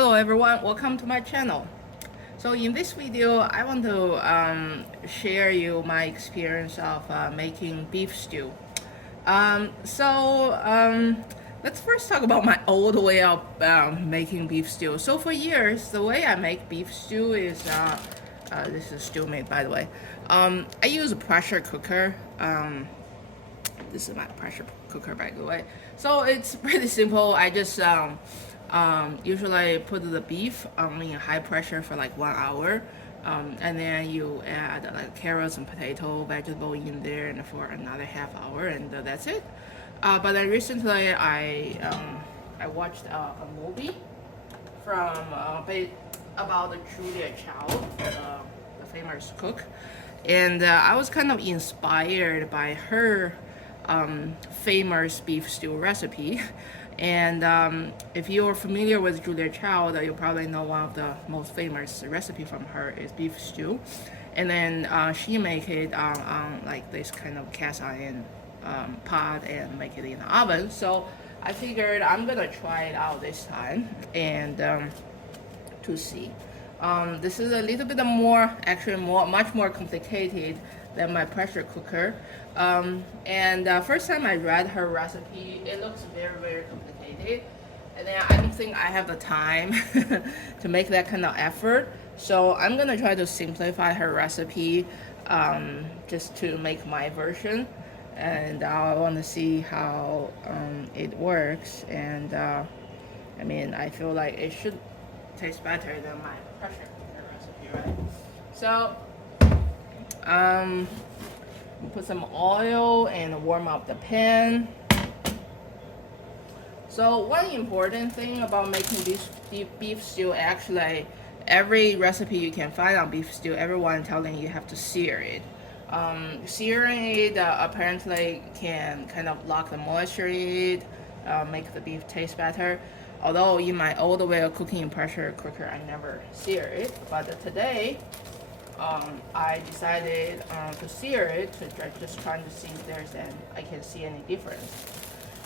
Hello everyone, welcome to my channel. So in this video, I want to share you my experience of making beef stew. Let's first talk about my old way of making beef stew. So for years, the way I make beef stew is, this is stew made by the way. I use a pressure cooker. This is my pressure cooker by the way. So it's pretty simple. I just usually put the beef in high pressure for like 1 hour, and then you add like carrots and potato vegetable in there and for another half hour, and that's it. But then recently I watched a movie from about Julia Child, the famous cook, and I was kind of inspired by her famous beef stew recipe. And if you're familiar with Julia Child, you probably know one of the most famous recipe from her is beef stew. And then she make it on like this kind of cast iron pot and make it in the oven. So I figured I'm gonna try it out this time and to see. This is a little bit more, much more complicated than my pressure cooker. First time I read her recipe, it looks very complicated, and then I don't think I have the time to make that kind of effort. So I'm gonna try to simplify her recipe, just to make my version, and I want to see how it works. And I feel like it should taste better than my pressure cooker recipe, right? So put some oil and warm up the pan. So one important thing about making beef stew, actually every recipe you can find on beef stew, everyone telling you have to sear it. Searing it apparently can kind of lock the moisture in it, make the beef taste better. Although in my old way of cooking in pressure cooker, I never sear it, but today I decided to sear it, to just trying to see if I can see any difference.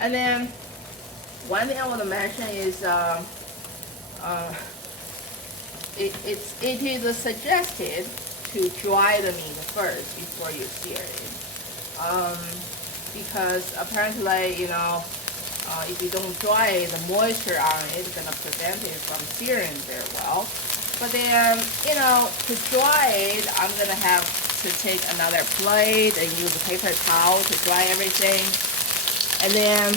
And then one thing I want to mention is it is suggested to dry the meat first before you sear it, because apparently if you don't dry it, the moisture on it is gonna prevent it from searing very well. But then, to dry it, I'm gonna have to take another plate and use a paper towel to dry everything. And then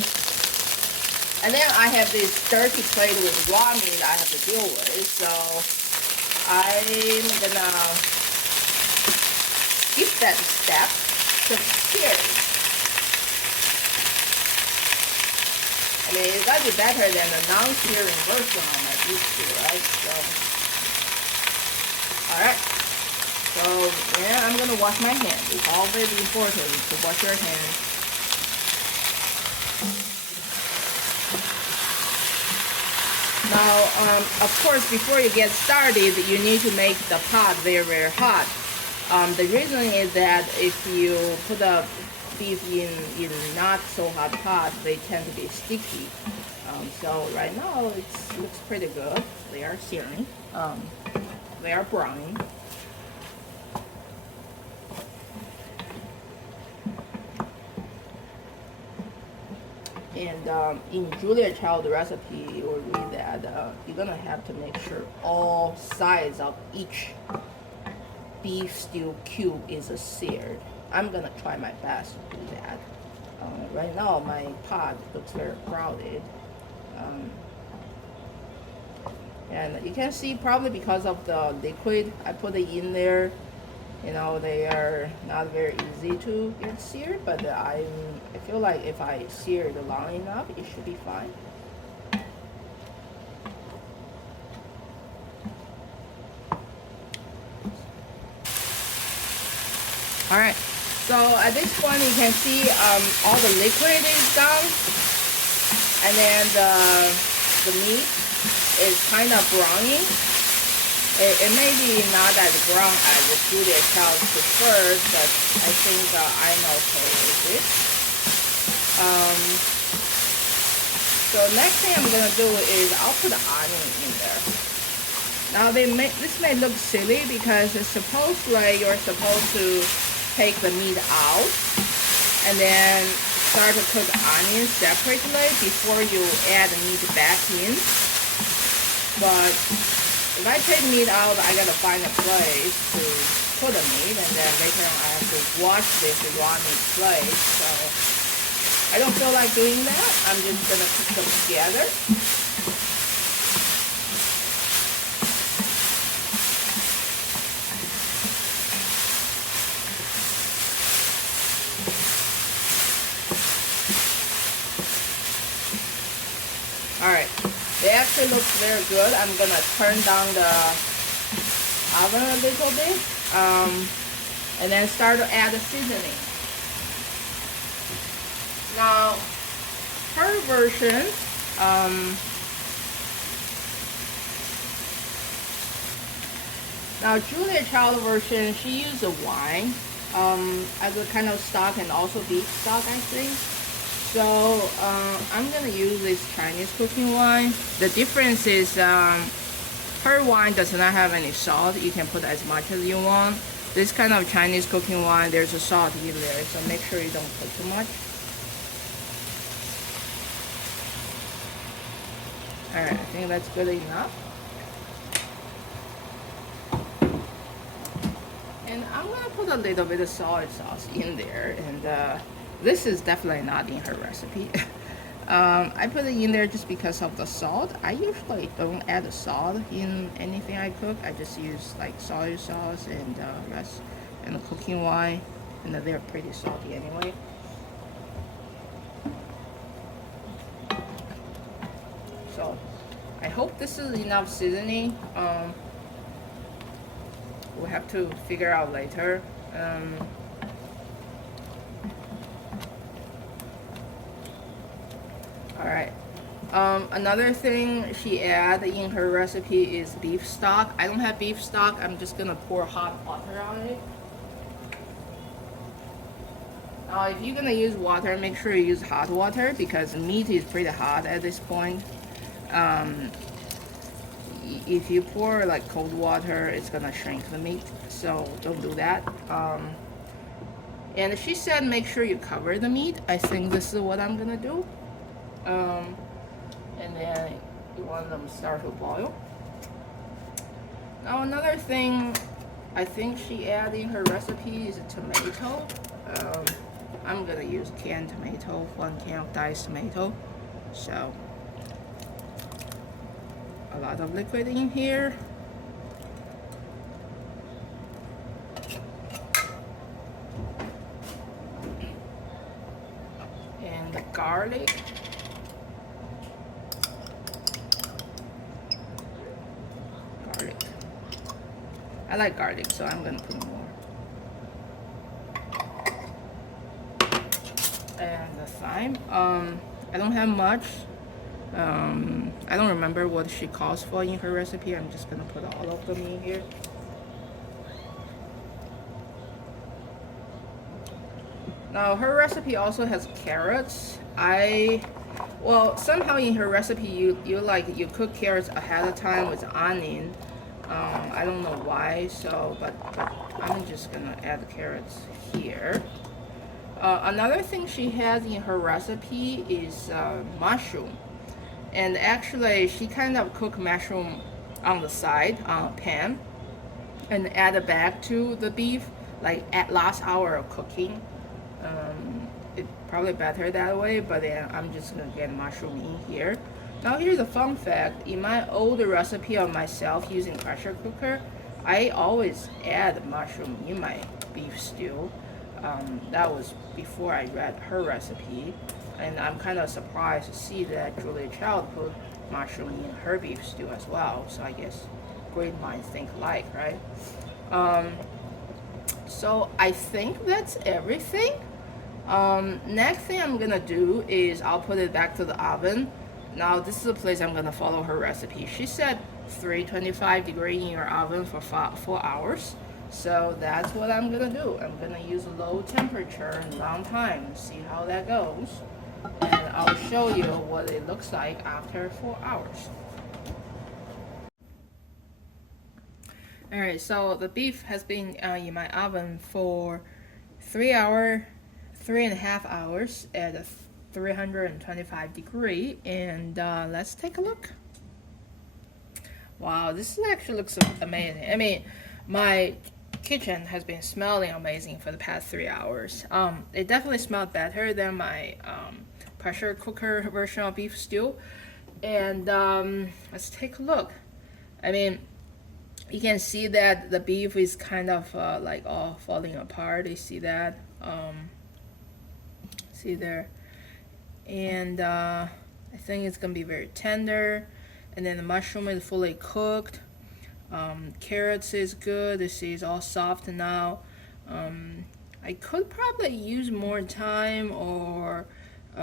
I have this dirty plate with raw meat I have to deal with. So I'm gonna skip that step to sear it. It's gotta be better than the non-searing version of my beef stew, right? So. Alright, so yeah, I'm gonna wash my hands. It's all very important to wash your hands. Now, of course, before you get started, you need to make the pot very hot. The reason is that if you put the beef in not so hot pot, they tend to be sticky. So right now, it looks pretty good. They are searing. They are browning. And in Julia Child recipe, you will read that you're gonna have to make sure all sides of each beef stew cube is seared. I'm gonna try my best to do that. Right now, my pot looks very crowded. And you can see, probably because of the liquid I put it in there, they are not very easy to get seared, but I feel like if I sear it long enough, it should be fine. Alright, so at this point you can see all the liquid is gone, and then the meat is kind of browning. It may be not as brown as the Julia Child prefers, but I think I'm okay with it. So next thing I'm gonna do is I'll put the onion in there. Now this may look silly because it's you're supposed to take the meat out and then start to cook the onion separately before you add the meat back in. But if I take meat out, I gotta find a place to put the meat, and then later on I have to wash this raw meat place. So I don't feel like doing that. I'm just gonna cook them together. Alright, they actually look very good. I'm gonna turn down the oven a little bit, and then start to add the seasoning. Now, her version, now Julia Child version, she used a wine as a kind of stock and also beef stock, I think. So I'm gonna use this Chinese cooking wine. The difference is her wine does not have any salt. You can put as much as you want. This kind of Chinese cooking wine, there's a salt in there, so make sure you don't put too much. Alright, I think that's good enough. And I'm gonna put a little bit of soy sauce in there, and this is definitely not in her recipe. I put it in there just because of the salt. I usually don't add the salt in anything I cook. I just use like soy sauce and rest and the cooking wine, and they're pretty salty anyway. So I hope this is enough seasoning. We'll have to figure out later. Alright. Another thing she added in her recipe is beef stock. I don't have beef stock. I'm just gonna pour hot water on it. Now, if you're gonna use water, make sure you use hot water because meat is pretty hot at this point. If you pour like cold water, it's gonna shrink the meat, so don't do that. And she said make sure you cover the meat. I think this is what I'm gonna do. And then you want them to start to boil. Now another thing I think she added in her recipe is a tomato. I'm gonna use canned tomato, 1 can of diced tomato. So a lot of liquid in here. And the garlic. I like garlic, so I'm gonna put more. And the thyme. I don't have much. I don't remember what she calls for in her recipe. I'm just gonna put all of them in here. Now her recipe also has carrots. Well, somehow in her recipe you cook carrots ahead of time with onion. I don't know why, but I'm just gonna add the carrots here. Another thing she has in her recipe is mushroom. And actually, she kind of cook mushroom on the side, on a pan, and add it back to the beef, like at last hour of cooking. It's probably better that way, but then I'm just gonna get mushroom in here. Now here's a fun fact. In my old recipe of myself using pressure cooker, I always add mushroom in my beef stew. That was before I read her recipe, and I'm kind of surprised to see that Julia Child put mushroom in her beef stew as well. So I guess great minds think alike, right? So I think that's everything. Next thing I'm gonna do is I'll put it back to the oven. Now this is the place I'm gonna follow her recipe. She said 325 degrees in your oven for 4 hours. So that's what I'm gonna do. I'm gonna use low temperature and long time and see how that goes. And I'll show you what it looks like after 4 hours. Alright, so the beef has been in my oven for 3.5 hours at a 325 degree, and let's take a look. Wow, this actually looks amazing. I mean, my kitchen has been smelling amazing for the past 3 hours. It definitely smelled better than my pressure cooker version of beef stew. And let's take a look. I mean, you can see that the beef is kind of like all falling apart. You see that? See there? And I think it's gonna be very tender. And then the mushroom is fully cooked. Carrots is good. This is all soft now. I could probably use more time or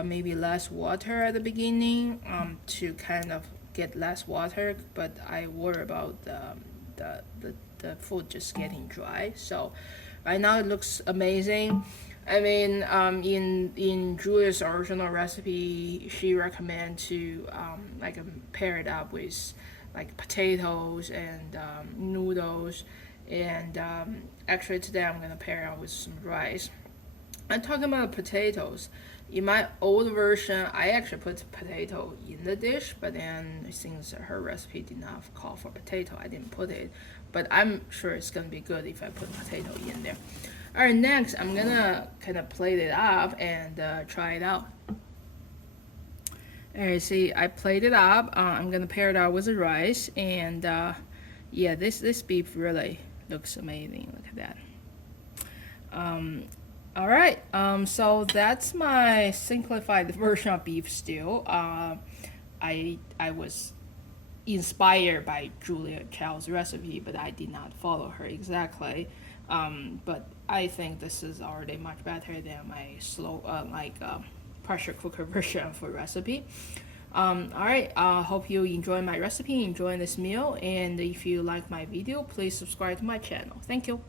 maybe less water at the beginning to kind of get less water, but I worry about the food just getting dry. So right now it looks amazing. I mean, in Julia's original recipe, she recommend to like pair it up with like potatoes and noodles, and actually today I'm gonna pair it up with some rice. I'm talking about potatoes. In my old version, I actually put potato in the dish, but then since her recipe did not call for potato, I didn't put it. But I'm sure it's gonna be good if I put potato in there. All right, next I'm gonna kind of plate it up and try it out. All right, see, I plated it up. I'm gonna pair it out with the rice, and yeah, this beef really looks amazing. Look at that. All right, so that's my simplified version of beef stew. I was inspired by Julia Chow's recipe, but I did not follow her exactly. But I think this is already much better than my slow, pressure cooker version for recipe. All right, hope you enjoy my recipe, enjoy this meal, and if you like my video, please subscribe to my channel. Thank you.